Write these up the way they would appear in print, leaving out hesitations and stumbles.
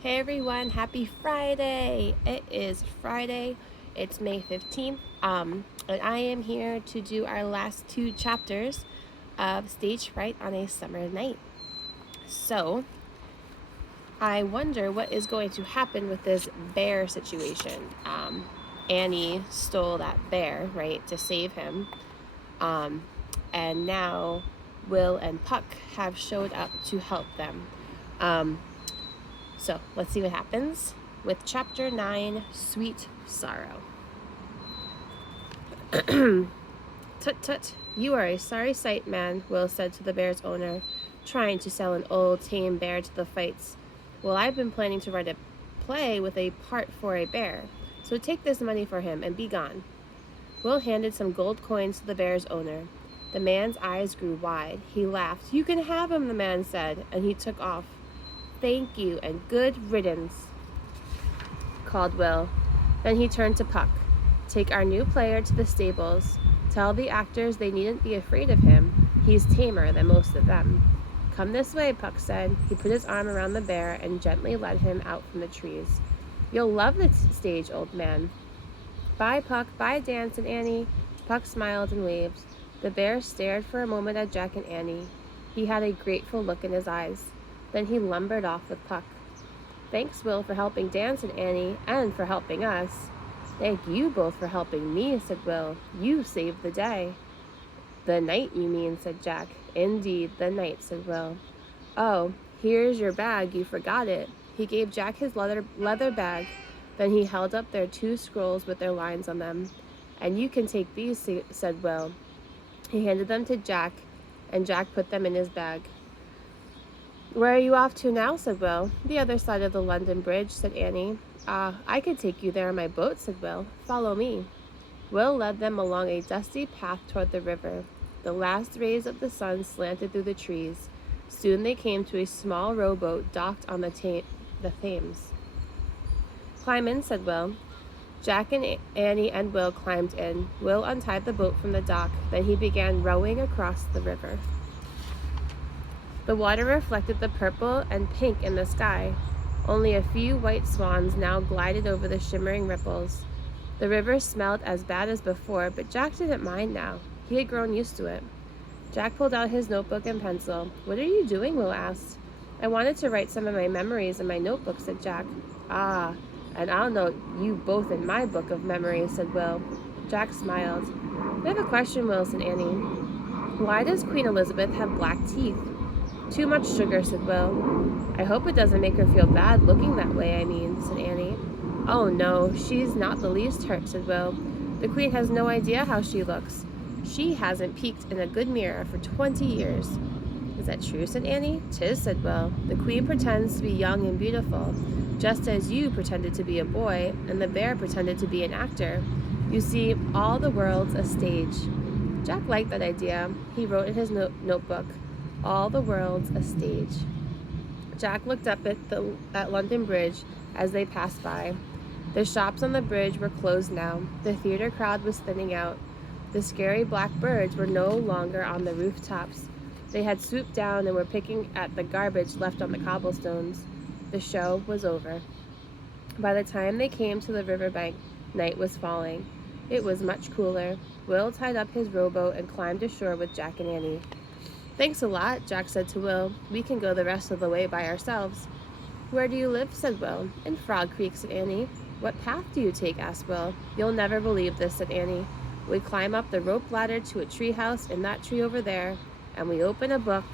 Hey everyone, happy Friday! It is Friday. It's May 15th. And I am here to do our last two chapters of Stage Fright on a Summer Night. So, I wonder what is going to happen with this bear situation. Annie stole that bear, right, to save him. Um, and now Will and Puck have showed up to help them. So let's see what happens with Chapter 9, Sweet Sorrow. Tut tut, you are a sorry sight, man, Will said to the bear's owner, trying to sell an old tame bear to the fights. Well, I've been planning to write a play with a part for a bear, so take this money for him and be gone. Will handed some gold coins to the bear's owner. The man's eyes grew wide. He laughed. You can have him, the man said, and he took off. Thank you, and good riddance, called Will. Then he turned to Puck. Take our new player to the stables. Tell the actors they needn't be afraid of him. He's tamer than most of them. Come this way, Puck said. He put his arm around the bear and gently led him out from the trees. You'll love the stage, old man. Bye, Puck. Bye, Dance and Annie. Puck smiled and waved. The bear stared for a moment at Jack and Annie. He had a grateful look in his eyes. Then he lumbered off with Puck. Thanks, Will, for helping Dance and Annie, and for helping us. Thank you both for helping me, said Will. You saved the day. The night, you mean, said Jack. Indeed, the night, said Will. Oh, here's your bag. You forgot it. He gave Jack his leather bag. Then he held up their two scrolls with their lines on them. And you can take these, said Will. He handed them to Jack, and Jack put them in his bag. Where are you off to now, said Will. The other side of the London Bridge, said Annie. I could take you there on my boat, said Will. Follow me. Will led them along a dusty path toward the river. The last rays of the sun slanted through the trees. Soon they came to a small rowboat docked on the Thames. Climb in, said Will. Jack and Annie and Will climbed in. Will untied the boat from the dock. Then he began rowing across the river. The water reflected the purple and pink in the sky. Only a few white swans now glided over the shimmering ripples. The river smelled as bad as before, but Jack didn't mind now. He had grown used to it. Jack pulled out his notebook and pencil. What are you doing? Will asked. I wanted to write some of my memories in my notebook, said Jack. Ah, and I'll note you both in my book of memories, said Will. Jack smiled. I have a question, Will, said Annie. Why does Queen Elizabeth have black teeth? Too much sugar, said Will. I hope it doesn't make her feel bad looking that way, said Annie. Oh no, she's not the least hurt, said Will. The Queen has no idea how she looks. She hasn't peeked in a good mirror for 20 years. Is that true, said Annie? 'Tis, said Will. The Queen pretends to be young and beautiful, just as you pretended to be a boy, and the bear pretended to be an actor. You see, all the world's a stage. Jack liked that idea. He wrote in his notebook, all the world's a stage. Jack looked up at London Bridge as they passed by. The shops on the bridge were closed now. The theater crowd was thinning out. The scary black birds were no longer on the rooftops. They had swooped down and were picking at the garbage left on the cobblestones. The show was over. By the time they came to the riverbank, night was falling. It was much cooler. Will tied up his rowboat and climbed ashore with Jack and Annie. Thanks a lot, Jack said to Will. We can go the rest of the way by ourselves. Where do you live, said Will. In Frog Creek, said Annie. What path do you take, asked Will. You'll never believe this, said Annie. We climb up the rope ladder to a tree house in that tree over there, and we open a book.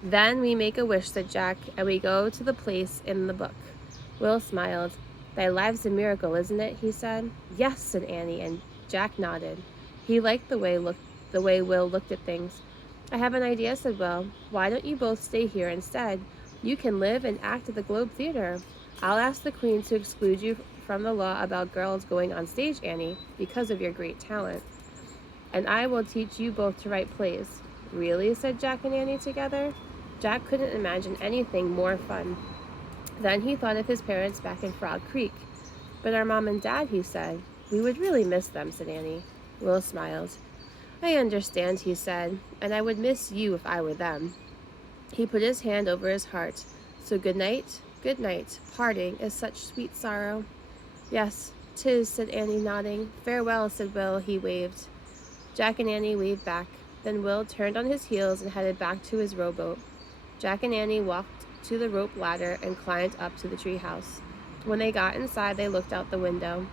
Then we make a wish, said Jack, and we go to the place in the book. Will smiled. Thy life's a miracle, isn't it? He said. Yes, said Annie, and Jack nodded. He liked the way Will looked at things. I have an idea, said Will. Why don't you both stay here instead? You can live and act at the Globe Theater. I'll ask the Queen to exclude you from the law about girls going on stage, Annie, because of your great talent. And I will teach you both to write plays. Really? Said Jack and Annie together. Jack couldn't imagine anything more fun. Then he thought of his parents back in Frog Creek. But our mom and dad, he said. We would really miss them, said Annie. Will smiled. I understand, he said, and I would miss you if I were them. He put his hand over his heart. So good night, parting is such sweet sorrow. Yes, 'tis, said Annie, nodding. Farewell, said Will. He waved. Jack and Annie waved back. Then Will turned on his heels and headed back to his rowboat. Jack and Annie walked to the rope ladder and climbed up to the treehouse. When they got inside, they looked out the window.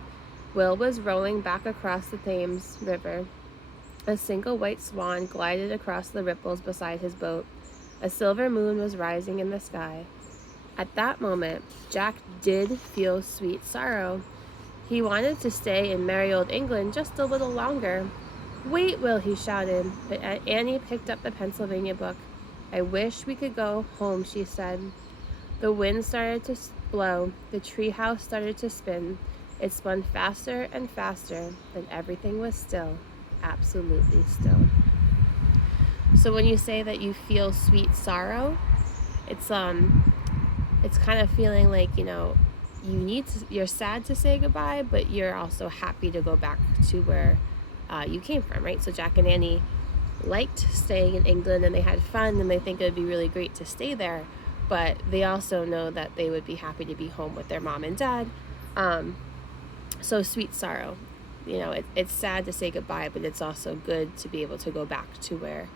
Will was rowing back across the Thames River. A single white swan glided across the ripples beside his boat. A silver moon was rising in the sky. At that moment, Jack did feel sweet sorrow. He wanted to stay in merry old England just a little longer. Wait, Will, he shouted, but Annie picked up the Pennsylvania book. I wish we could go home, she said. The wind started to blow. The treehouse started to spin. It spun faster and faster, then everything was still, absolutely still. So when you say that you feel sweet sorrow, it's kind of feeling like, you're sad to say goodbye, but you're also happy to go back to where you came from, right? So Jack and Annie liked staying in England and they had fun and they think it would be really great to stay there, but they also know that they would be happy to be home with their mom and dad. So sweet sorrow, it's sad to say goodbye, but it's also good to be able to go back to where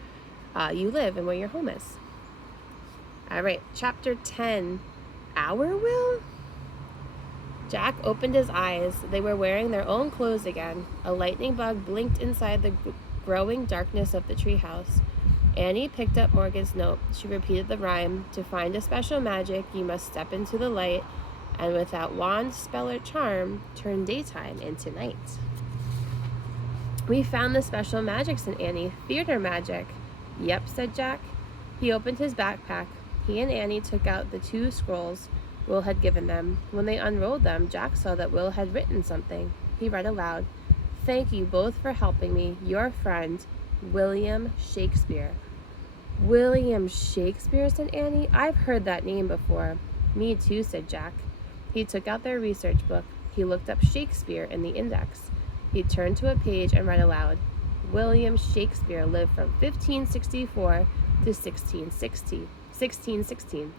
you live and where your home is. All right, chapter 10, Our Will? Jack opened his eyes. They were wearing their own clothes again. A lightning bug blinked inside the growing darkness of the treehouse. Annie picked up Morgan's note. She repeated the rhyme. To find a special magic, you must step into the light, and without wand, spell, or charm, turn daytime into night. We found the special magic, said Annie. Theater magic. Yep, said Jack. He opened his backpack. He and Annie took out the 2 scrolls Will had given them. When they unrolled them, Jack saw that Will had written something. He read aloud, Thank you both for helping me. Your friend, William Shakespeare. William Shakespeare, said Annie. I've heard that name before. Me too, said Jack. He took out their research book. He looked up Shakespeare in the index. He turned to a page and read aloud, William Shakespeare lived from 1564 to 1616.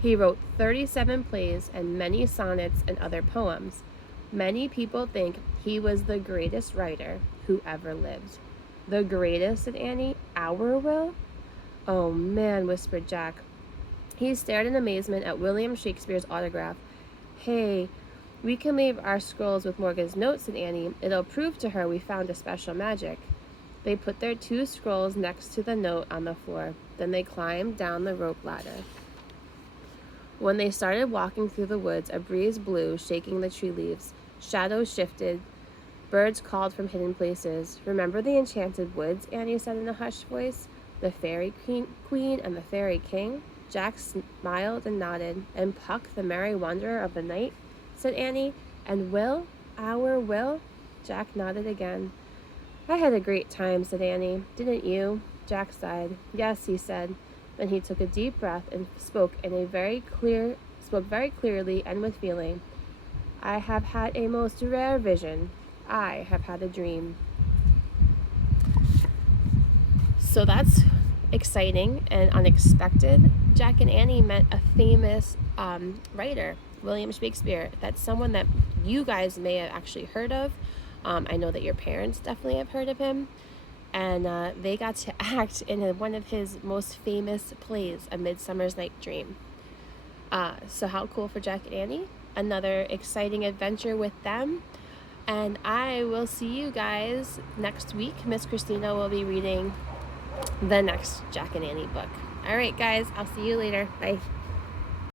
He wrote 37 plays and many sonnets and other poems. Many people think he was the greatest writer who ever lived. The greatest, said Annie. Our Will? Oh man, whispered Jack. He stared in amazement at William Shakespeare's autograph. Hey, we can leave our scrolls with Morgan's notes, said Annie. It'll prove to her we found a special magic. They put their 2 scrolls next to the note on the floor. Then they climbed down the rope ladder. When they started walking through the woods, a breeze blew, shaking the tree leaves. Shadows shifted. Birds called from hidden places. Remember the enchanted woods, Annie said in a hushed voice. The fairy queen and the fairy king? Jack smiled and nodded. And Puck, the merry wanderer of the night, said Annie. And Will? Our Will? Jack nodded again. I had a great time, said Annie. Didn't you? Jack sighed. Yes, he said. Then he took a deep breath and spoke very clearly and with feeling. I have had a most rare vision. I have had a dream. So that's exciting and unexpected. Jack and Annie met a famous writer, William Shakespeare. That's someone that you guys may have actually heard of. I know that your parents definitely have heard of him. And they got to act in one of his most famous plays, A Midsummer's Night Dream. So how cool for Jack and Annie. Another exciting adventure with them. And I will see you guys next week. Miss Christina will be reading the next Jack and Annie book. All right, guys, I'll see you later. Bye.